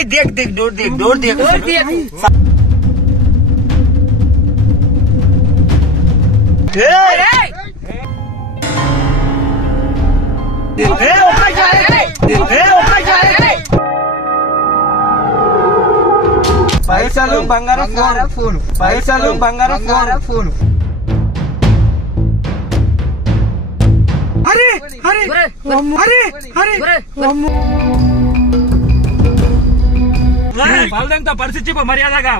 साई देख देख डोर देख डोर देख పైసలు బంగారం ఫోన్ పైసలు బంగారం ఫోన్ అరే అరే అరే అరే పాలదంతా పరిస్థితి మర్యాదగా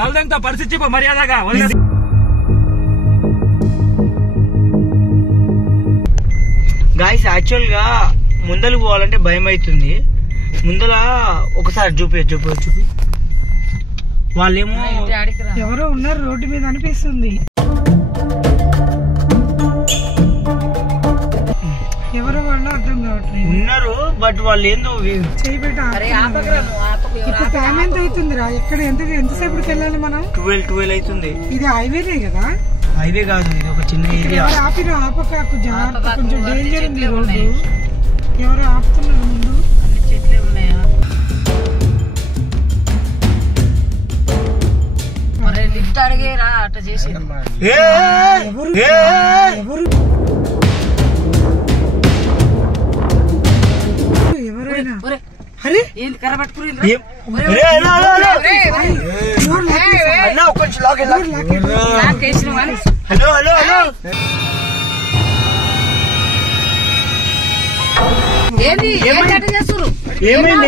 పాలదంతా పరిస్థితి మర్యాదగా గాయస్ యాక్చువల్ గా ముందరకు పోవాలంటే భయం అవుతుంది. ముందర ఒకసారి చూపి వాళ్ళేమో ఎవరో ఉన్నారు రోడ్డు మీద అనిపిస్తుంది. ఎవరో వాళ్ళు అర్థం కావట్లేదు. ఉన్నారు బట్ వాళ్ళు ఏందో చేయబెట్ట. ఇప్పుడు టైం ఎంత అవుతుందిరా? ఎక్కడ ఎంతసేపటికి వెళ్ళాలి మనం? 12 అవుతుంది. ఇది హైవేనే కదా? హైవే కాదు, ఇది ఒక చిన్న ఏరియా. ఆపిన ఆపక జాగ్రత్త, కొంచెం డేంజర్ ఉంది రోడ్డు. ఎవరు ఆపుతున్నారు ముందు? అన్ని చెట్లే ఉన్నాయా? లిఫ్ట్ అడిగేరా అట్లా చేసి ఎవరైనా అరే ఏంది కర్ర పట్టుకుని హలో హలో హలో ఏంది చేస్తున్నారు? ఏమైంది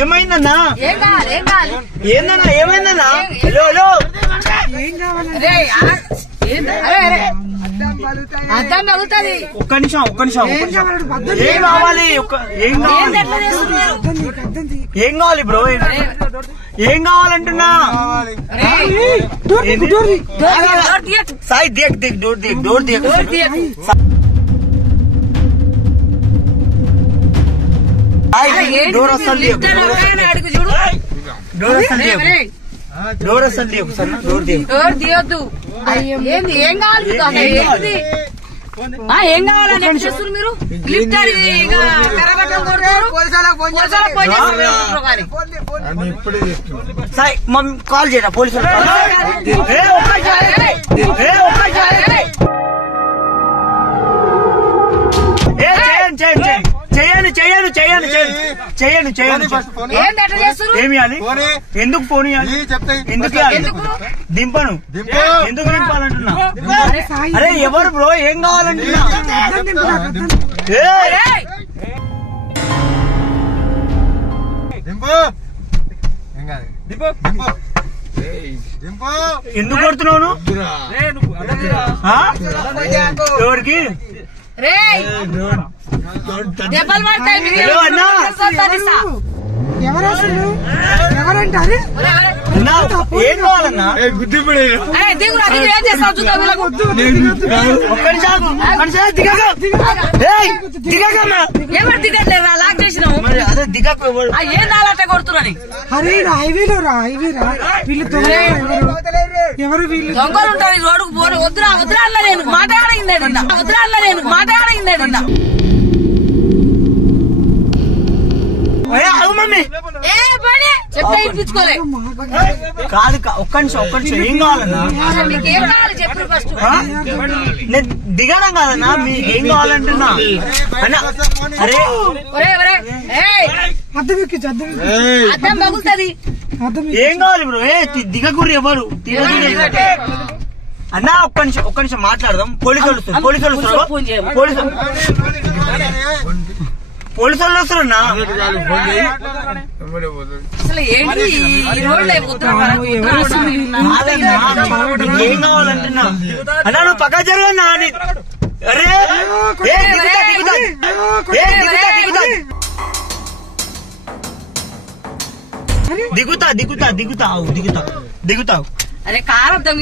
ఏమైందన్నా? ఏందన్నా ఏమైందన్నా? హలో హలో ఏం కావాలి? అర్థం పగులుతుంది. ఒక్క నిమిషం ఏం కావాలి? ఏం కావాలి బ్రో? ఏం కావాలంటున్నా? సాయి దేక్ దేక్ డోర్ దేక్ డోర్ దేక్ డోర్ వస్తుంది ఒకసారి డోర్ తీయొద్దు. ఏంది ఏం కావాలి? ఏం కావాలని చేస్తున్నారు మీరు? లిఫ్ట్ సాయి మమ్మీ కాల్ చేయరా పోలీసులు? చేయండి ఏమి ఇవ్వాలి? ఎందుకు ఫోన్ ఇవ్వాలి? ఎందుకు దింపను? ఎందుకు దింపాలంటున్నా? అరే ఎవరు బ్రో? ఏం కావాలంటున్నా? ఎందుకు కొడుతున్నావు? ఎవరికి దెబ్బలు పడతాయి? ఎవరంటారు? ఏం కావాలన్నా? ఎవరు దిగట్లేరా? లాక్ చేసినావు. అదే దిగకు. ఏం నాలట కొడుతున్నారని? అరే హైవేలో హైవేరా వీళ్ళు ఎవరు? వీళ్ళు దొంగలు ఉంటారు రోడ్డుకు పోరు. వద్దురా అన్న నేను మాట్లాడింది మమ్మీ చెప్తే ఇప్పించుకోలే. కాదు ఒక్క నిమిషం ఏం కావాలన్నా? మీకేం కావాలి చెప్పు ఫస్ట్. నేను దిగడం కాదన్నా, మీకేం కావాలంటున్నా అన్నా? అరే అర్థం పగులుతుంది. ఏం కావాలి బ్రో? దిగకూరు ఎవరు? అన్నా ఒక్క నిమిషం మాట్లాడదాం. పోలీసులు వస్తున్నా. అసలు ఏంటి ఏం కావాలంటున్నా? అన్నా నువ్వు పక్క జరగన్నా? అరే దిగుతావు. అరే కారు అర్థం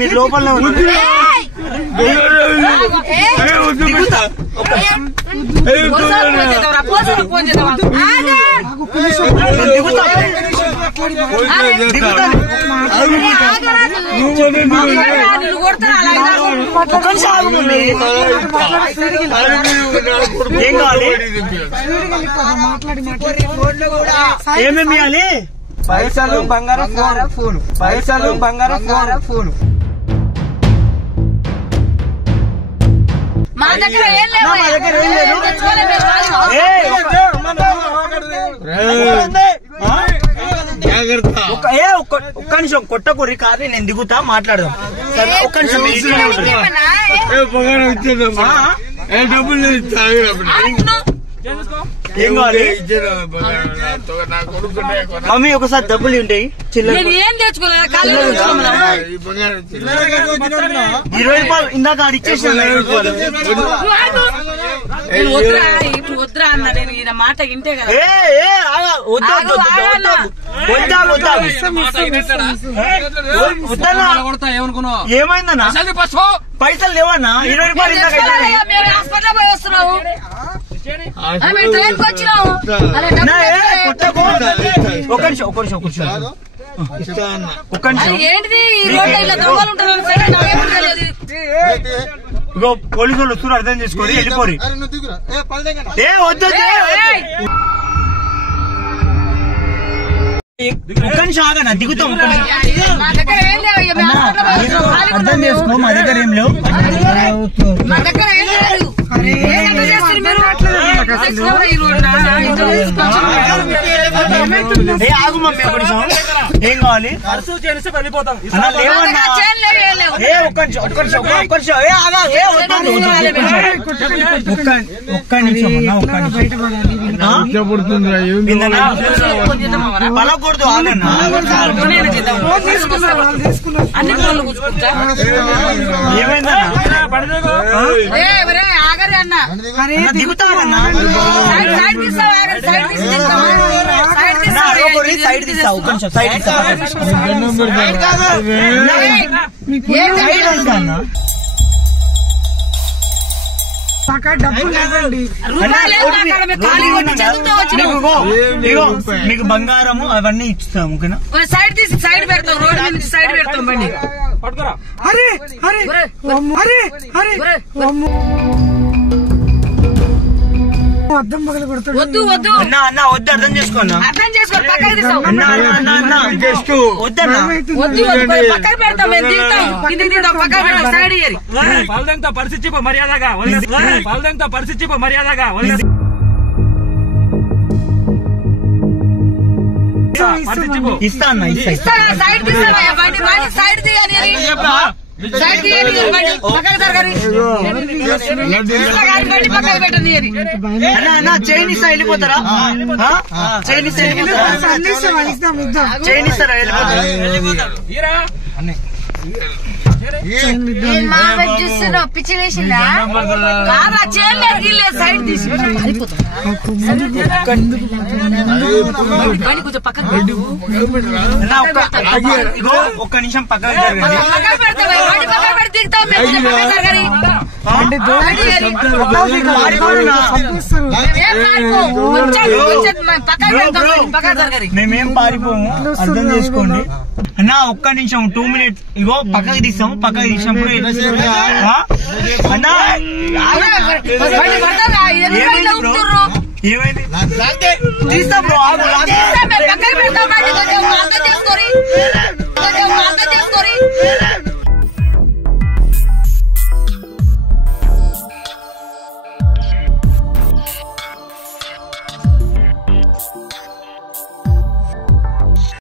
మీరు లోపల మాట్లాడి ఏం కావాలి మాట్లాడి ఏమేమి ఇవ్వాలి పైసలు బంగారం ఫోన్ పైసలు బంగారం ఫోన్ మా దగ్గర ఏం లేవు ఒక్క నిమిషం కొట్టకూరి కాదు నేను దిగుతా మాట్లాడదాం ఒక్క నిమిషం డబ్బులు ఏం కావాలి మమ్మీ ఒకసారి డబ్బులు ఉంటాయి చిల్లర ఏం తెచ్చుకోలేదు 20 రూపాయలు ఇందాక అది ఇచ్చేసాను ఇప్పుడు వద్దురా అన్న నేను ఈయన మాట ఇంటే కదా ఏమైందన్నా పైసలు లేవన్నా 20 రూపాయలు ఇందాక హాస్పిటల్ పోయి వస్తున్నావు ట్రైన్ కి వచ్చినావు ఒక్క నిమిషం ఏంటిది ఈ రోడ్లో ఇలా దొంగలు ఉంటారు ఇగో పోలీసు వాళ్ళు వస్తున్నారు అర్థం చేసుకొని వెళ్ళిపోరి వద్దు ఒక్క నిమిషం ఆగనా దిగుతాం ఒక్క నిమిషం మా దగ్గర ఏం లేవు అర్థం చేసుకో మా దగ్గర ఏం లేవు మా దగ్గర ఏం లేదు ఆగు మమ్మీ ఒక నిమిషం ఏం కావాలి వెళ్ళిపోతాం లేవన్నా ఒక్క నిమిషం పలకూడదు ఆగన్నా అన్ని పనులు కూర్చుకుంటా ఏమైందన్నా ఆగరే అన్న దిగుతారన్నా సైడ్ తీస్తావా సైడ్ తీస్తావు కొంచెం సైడ్ అన్నా డబ్బులు లేదండి మీకు బంగారము అవన్నీ ఇస్తాము ఓకేనా సైడ్ తీసి సైడ్ పెడతాం రోడ్డు మీద సైడ్ పెడతాం బండి పట్టుకురా అరే అరే అరే అరే అద్దం పగల కొడతాడు వద్దు వద్దు అన్నా వద్దు అర్థం చేసుకోన్నా అర్థం చేసుకోవాలి పక్కకి తీస్తాం వద్దన్నా వద్దు పక్కకి పెడతాం మేము దిగుతాం కిందికి దిగుతాం పక్కకి పెడతాం సైడ్ ఇయ్యరి పాలదంతా పరిస్థితి మర్యాదగా పాలదంతా పరిస్థితి మర్యాదగా ఇస్తా అన్న ఇస్తా సైడ్ తీస్తావా బండి సైడ్ తీయాలి సైడ్ తీయాలి బండి పక్కకి జరగాలి బండి పక్కకి పెట్టండి అన్నా చైన్ ఇస్తా వెళ్ళిపోతారా చైన్ ఇస్తా చైన్ ఇస్తారా వెళ్ళిపోతారా చూస్తున్నావు పిచ్చి వేసిందా కాదా చేయలేదు సైడ్ తీసి కొంచెం పక్కన ఒక్క నిమిషం పక్కన జరగండి మేమేం పారిపోము అర్థం చేసుకోండి అన్నా ఒక్క నిమిషం 2 minutes ఇగో పక్కకి తీస్తాము పక్కకి తీసినప్పుడు అన్నా ఏమైంది తీస్తా బ్రో పక్కకి పెడతాం